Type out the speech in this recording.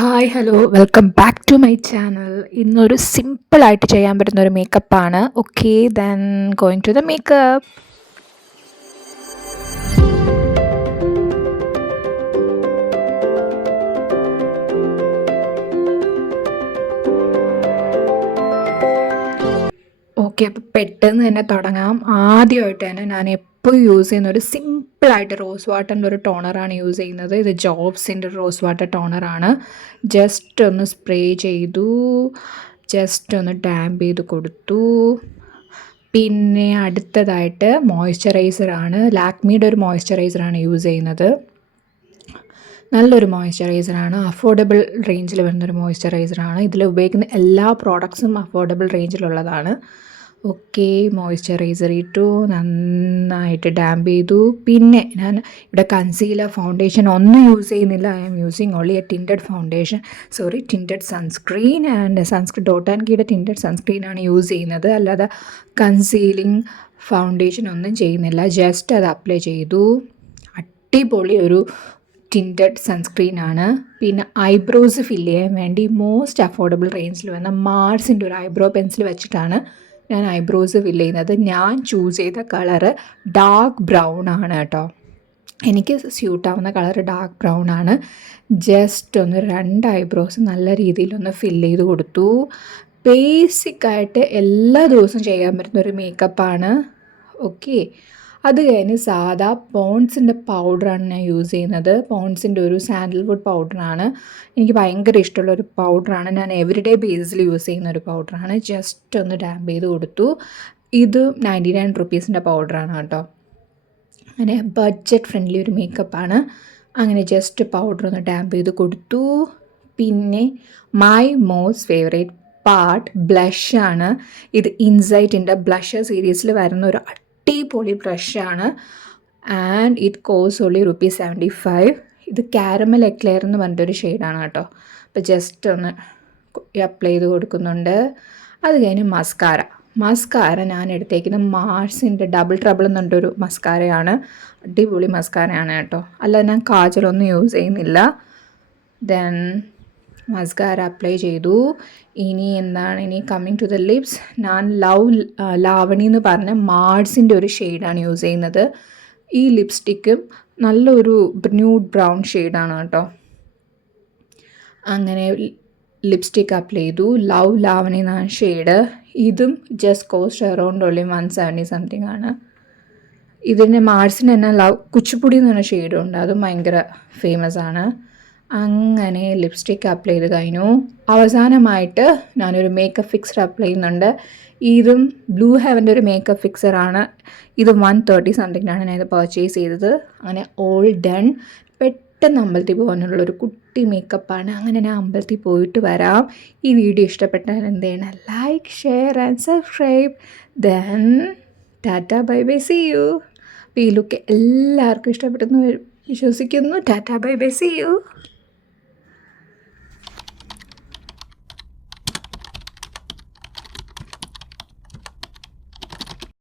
Hi hello welcome back to my channel. ഇന്നൊരു സിമ്പിളായിട്ട് ചെയ്യാൻ പറ്റുന്ന ഒരു മേക്കപ്പാണ്. Okay, then going to the makeup. Okay, അപ്പോൾ പെട്ടെന്ന് തന്നെ തുടങ്ങാം. ആദ്യമായിട്ട് തന്നെ ഞാൻ എപ്പോഴും യൂസ് ചെയ്യുന്ന ഒരു സിമ്പിളായിട്ട് റോസ് വാട്ടറിൻ്റെ ഒരു ടോണറാണ് യൂസ് ചെയ്യുന്നത്. ഇത് ജോബ്സിൻ്റെ റോസ് വാട്ടർ ടോണറാണ്. ജസ്റ്റ് ഒന്ന് സ്പ്രേ ചെയ്തു, ജസ്റ്റ് ഒന്ന് ടാമ്പ് ചെയ്ത് കൊടുത്തു. പിന്നെ അടുത്തതായിട്ട് മോയ്സ്ചറൈസറാണ്. ലാക്മിയുടെ ഒരു മോയ്സ്ചറൈസറാണ് യൂസ് ചെയ്യുന്നത്. നല്ലൊരു മോയ്സ്ചറൈസറാണ്. അഫോർഡബിൾ റേഞ്ചിൽ വരുന്നൊരു മോയ്സ്ചറൈസറാണ്. ഇതിൽ ഉപയോഗിക്കുന്ന എല്ലാ പ്രോഡക്ട്സും അഫോർഡബിൾ റേഞ്ചിലുള്ളതാണ്. ഓക്കെ, മോയ്സ്ചറൈസർ ഇട്ടു, നന്നായിട്ട് ഡാമ്പ് ചെയ്തു. പിന്നെ ഞാൻ ഇവിടെ കൺസീലർ, ഫൗണ്ടേഷൻ ഒന്നും യൂസ് ചെയ്യുന്നില്ല. I am using only a tinted foundation, tinted sunscreen and sunscreen dot and കീയുടെ ടിൻറ്റഡ് സൺസ്ക്രീനാണ് യൂസ് ചെയ്യുന്നത്. അല്ലാതെ കൺസീലിങ് ഫൗണ്ടേഷൻ ഒന്നും ചെയ്യുന്നില്ല. ജസ്റ്റ് അത് അപ്ലൈ ചെയ്തു. അടിപൊളി ഒരു ടിൻറ്റഡ് സൺസ്ക്രീനാണ്. പിന്നെ ഐബ്രോസ് ഫില്ല് ചെയ്യാൻ വേണ്ടി മോസ്റ്റ് അഫോർഡബിൾ റേഞ്ചിൽ വന്ന മാർസിൻ്റെ ഒരു ഐബ്രോ പെൻസിൽ വെച്ചിട്ടാണ് ഞാൻ ഐബ്രോസ് ഫില്ല് ചെയ്യുന്നത്. ഞാൻ ചൂസ് ചെയ്ത കളറ് ഡാർക്ക് ബ്രൗൺ ആണ് കേട്ടോ. എനിക്ക് സ്യൂട്ടാവുന്ന കളറ് ഡാർക്ക് ബ്രൗൺ ആണ്. ജസ്റ്റ് ഒന്ന് 2 ഐബ്രോസ് നല്ല രീതിയിലൊന്ന് ഫില്ല് ചെയ്ത് കൊടുത്തു. ബേസിക്കായിട്ട് എല്ലാ ദിവസവും ചെയ്യാൻ പറ്റുന്ന ഒരു മേക്കപ്പാണ്. ഓക്കെ, അത് കഴിഞ്ഞ് സാധാ പോൺസിൻ്റെ പൗഡറാണ് ഞാൻ യൂസ് ചെയ്യുന്നത്. പോൺസിൻ്റെ ഒരു സാൻഡൽവുഡ് പൗഡറാണ്. എനിക്ക് ഭയങ്കര ഇഷ്ടമുള്ളൊരു പൗഡറാണ്. ഞാൻ എവറിഡേ ബേസിൽ യൂസ് ചെയ്യുന്ന ഒരു പൗഡറാണ്. ജസ്റ്റ് ഒന്ന് ഡാമ്പ് ചെയ്ത് കൊടുത്തു. ഇത് 99 റുപ്പീസിൻ്റെ പൗഡറാണ് കേട്ടോ. അങ്ങനെ ബഡ്ജറ്റ് ഫ്രണ്ട്ലി ഒരു മേക്കപ്പാണ്. അങ്ങനെ ജസ്റ്റ് പൗഡർ ഒന്ന് ഡാമ്പ് ചെയ്ത് കൊടുത്തു. പിന്നെ മൈ മോസ്റ്റ് ഫേവറേറ്റ് പാർട്ട് ബ്ലഷാണ്. ഇത് ഇൻസൈറ്റിൻ്റെ ബ്ലഷർ സീരീസിൽ വരുന്ന ഒരു അടിപൊളി ബ്ലഷാണ്. And it cost only ₹75. ഇത് കാരമൽ എക്ലെയർ എന്ന് പറഞ്ഞിട്ടൊരു ഷെയ്ഡാണ് കേട്ടോ. അപ്പോൾ ജസ്റ്റ് ഒന്ന് അപ്ലൈ ചെയ്ത് കൊടുക്കുന്നുണ്ട്. അത് കഴിഞ്ഞ് മസ്കാര ഞാൻ എടുത്തേക്കുന്നത് മാർസിൻ്റെ ഡബിൾ ട്രബിൾ എന്നുള്ളൊരു മസ്കാരയാണ്. അടിപൊളി മസ്കാരയാണ് കേട്ടോ. അല്ലാതെ ഞാൻ കാജലൊന്നും യൂസ് ചെയ്യുന്നില്ല. ദെൻ മസ്കാര അപ്ലൈ ചെയ്തു. ഇനി കമ്മിങ് ടു ദ ലിപ്സ്. ഞാൻ ലാവണി എന്ന് പറഞ്ഞ മാർസിൻ്റെ ഒരു ഷെയ്ഡാണ് യൂസ് ചെയ്യുന്നത്. ഈ ലിപ്സ്റ്റിക്കും നല്ലൊരു ന്യൂഡ് ബ്രൗൺ ഷെയ്ഡാണ് കേട്ടോ. അങ്ങനെ ലിപ്സ്റ്റിക്ക് അപ്ലൈ ചെയ്തു. ലാവണി എന്നാണ് ഷെയ്ഡ്. ഇതും just cost around only 170 something ആണ്. ഇതിന് മാർസിന് തന്നെ കുച്ചിപ്പുടി എന്ന് പറഞ്ഞ ഷെയ്ഡുണ്ട്. അതും ഭയങ്കര ഫേമസ് ആണ്. അങ്ങനെ ലിപ്സ്റ്റിക്ക് അപ്ലൈ ചെയ്ത് കഴിഞ്ഞു. അവസാനമായിട്ട് ഞാനൊരു മേക്കപ്പ് ഫിക്സർ അപ്ലൈ ചെയ്യുന്നുണ്ട്. ഇതും ബ്ലൂ ഹെവൻ്റെ ഒരു മേക്കപ്പ് ഫിക്സറാണ്. ഇത് 130 സംതിങ്ങിനാണ് ഞാൻ ഇത് പർച്ചേസ് ചെയ്തത്. അങ്ങനെ ഓൾ ഡൺ. പെട്ടെന്ന് അമ്പലത്തിൽ പോകാനുള്ളൊരു കുട്ടി മേക്കപ്പാണ്. അങ്ങനെ ഞാൻ അമ്പലത്തിൽ പോയിട്ട് വരാം. ഈ വീഡിയോ ഇഷ്ടപ്പെട്ടാൽ എന്ത് ചെയ്യണം? Like, share and subscribe. Then tata, bye bye, see you. അപ്പോൾ ഈ ലുക്ക് എല്ലാവർക്കും ഇഷ്ടപ്പെട്ടെന്ന് വിശ്വസിക്കുന്നു. Tata, bye bye, see U.